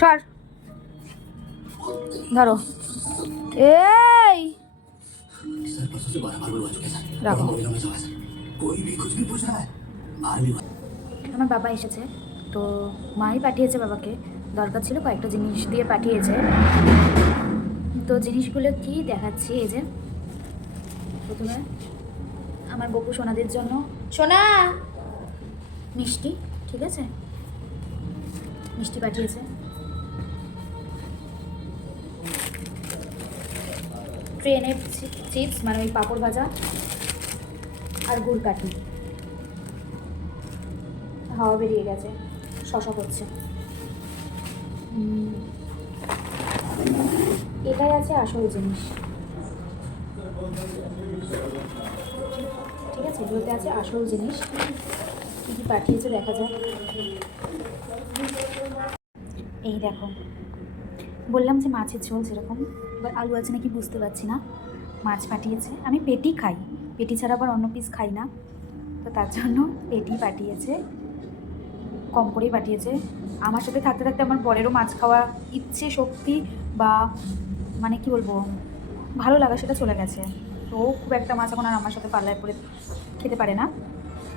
সর, ধরো। এই রাখো। আমার বাবা এসেছে, তো মাই পাঠিয়েছে বাবাকে, দরকার ছিল কয়েকটা জিনিস দিয়ে পাঠিয়েছে। তো জিনিসগুলো কি দেখাচ্ছি। এই যে প্রথমে আমার গপু সোনাদের জন্য সোনা মিষ্টি, ঠিক আছে, মিষ্টি পাঠিয়েছে। ট্রেনের চিপস, মানে ওই পাঁপড় ভাজা আর গুড় কাঠি। হাওয়া বেরিয়ে গেছে, শশা করছে। এটাই আছে আসল জিনিস, ঠিক আছে, এগুলোতে আছে আসল জিনিস। কী কী পাঠিয়েছে দেখা যাক। এই দেখো, বললাম যে মাছের ঝোল যেরকম, এবার আলু আছে নাকি বুঝতে পারছি না। মাছ পাঠিয়েছে, আমি পেটি খাই, পেটি ছাড়া আবার অন্য পিস খাই না, তো তার জন্য পেটি পাঠিয়েছে, কম করেই পাঠিয়েছে। আমার সাথে থাকতে থাকতে আমার বরেরও মাছ খাওয়া ইচ্ছে শক্তি বা মানে কি বলবো ভালো লাগা সেটা চলে গেছে। তো খুব একটা মাছ এখন আর আমার সাথে পাল্লায় পড়ে খেতে পারে না,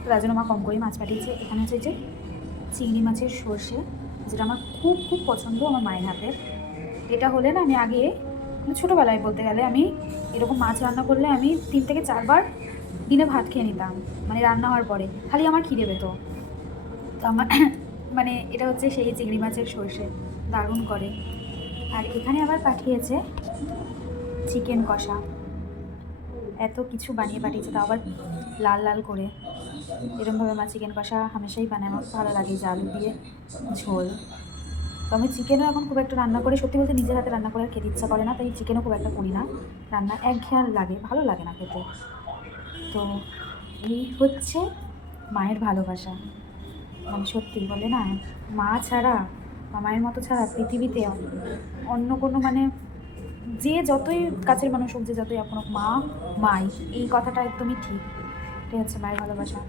তো তার জন্য মা কম করেই মাছ পাঠিয়েছে। এখানে হচ্ছে যে চিংড়ি মাছের সর্ষে, যেটা আমার খুব খুব পছন্দ আমার মায়ের হাতের। এটা হলে না আমি আগে ছোটোবেলায় বলতে গেলে আমি এরকম মাছ রান্না করলে আমি 3 থেকে 4 বার দিনে ভাত খেয়ে নিতাম, মানে রান্না হওয়ার পরে খালি আমার খিদে পেত। তো আমার মানে এটা হচ্ছে সেই চিংড়ি মাছের সর্ষে, দারুণ করে। আর এখানে আবার পাঠিয়েছে চিকেন কষা, এত কিছু বানিয়ে পাঠিয়েছে, তাও আবার লাল লাল করে। এরকমভাবে আমার চিকেন কষা হামেশাই বানায়, আমার ভালো লাগে, যে আলু দিয়ে ঝোল। তো আমি চিকেনও এখন খুব একটা রান্না করে, সত্যি বলতে নিজের হাতে রান্না করে আর খেতে ইচ্ছা করে না, তাই চিকেনও খুব একটা করি না রান্না, একঘেয়ে লাগে, ভালো লাগে না খেতে। তো এই হচ্ছে মায়ের ভালোবাসা, মানে সত্যি বলে না, মা ছাড়া বা মায়ের মতো ছাড়া পৃথিবীতে অন্য কোনো মানে যে যতই কাছের মানুষ হোক, যে যতই আপন হোক, মা মাই, এই কথাটা একদমই ঠিক। এটাই হচ্ছে মায়ের ভালোবাসা।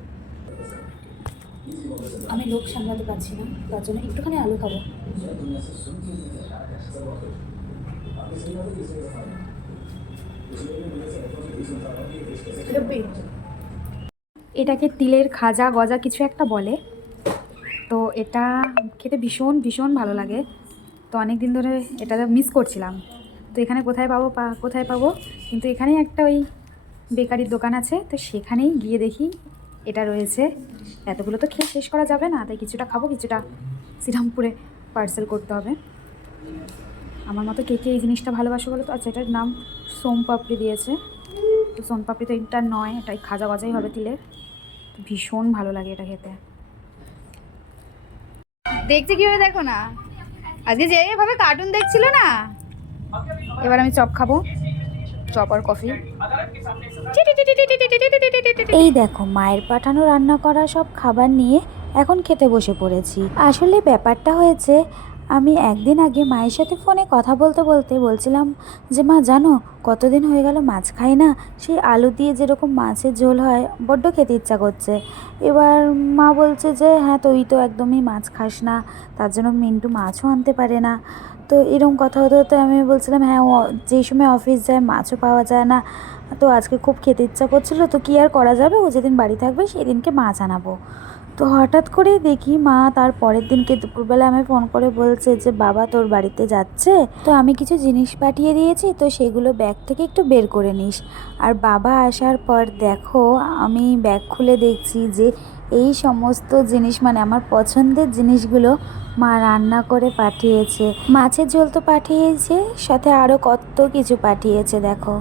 আমি লোক সামলাতে পারছি না, তার জন্য একটুখানি আলু খাবো। এটাকে তিলের খাজা গজা কিছু একটা বলে, তো এটা খেতে ভীষণ ভীষণ ভালো লাগে। তো অনেক দিন ধরে এটা মিস করছিলাম, তো এখানে কোথায় পাবো, কিন্তু এখানেই একটা ওই বেকারির দোকান আছে, তো সেখানেই গিয়ে দেখি এটা রয়েছে। এতগুলো তো খেয়ে শেষ করা যাবে না, তাই কিছুটা খাবো, কিছুটা শ্রীরামপুরে পার্সেল করতে হবে। আমার মতো কে কে এই জিনিসটা ভালোবাসো বলো তো। আচ্ছা, এটার নাম সোমপাপড়ি দিয়েছে, তো সোমপাপড়ি তো এটা নয়, এটাই খাজা গজাই হবে তিলের। ভীষণ ভালো লাগে এটা খেতে। দেখছি কীভাবে, দেখো না, আজকে যেভাবে কার্টুন দেখছিল না, এবার আমি চপ খাবো, চপ আর কফি। এই দেখো মায়ের পাঠানো রান্না করা সব খাবার নিয়ে এখন খেতে বসে পড়েছি। আসলে ব্যাপারটা হয়েছে, আমি একদিন আগে মায়ের সাথে ফোনে কথা বলতে বলতে বলছিলাম যে মা জানো কতদিন হয়ে গেল মাছ খাই না, সেই আলু দিয়ে যেরকম মাছের ঝোল হয় বড্ড খেতে ইচ্ছা করছে। এবার মা বলছে যে হ্যাঁ তুই তো একদমই মাছ খাস না, তার জন্য মিন্টু মাছও আনতে পারে না। তো এরকম কথা হতে হতে আমি বলছিলাম হ্যাঁ যেই সময় অফিস যায় মাছও পাওয়া যায় না, তো আজকে খুব খেতে ইচ্ছা করছিল, তো কী আর করা যাবে, ও যেদিন বাড়ি থাকবে সেদিনকে মাছ আনাবো। তো হঠাৎ করে দেখি মা তার পরের দিনকে দুপুরবেলা আমি ফোন করে বলছে যে বাবা তোর বাড়িতে যাচ্ছে, তো আমি কিছু জিনিস পাঠিয়ে দিয়েছি, তো সেগুলো ব্যাগ থেকে একটু বের করে নিস। আর বাবা আসার পর দেখো আমি ব্যাগ খুলে দেখছি যে এই সমস্ত জিনিস, মানে আমার পছন্দের জিনিসগুলো মা রান্না করে পাঠিয়েছে। মাছের ঝোল তো পাঠিয়েছে, সাথে আরও কত কিছু পাঠিয়েছে দেখো।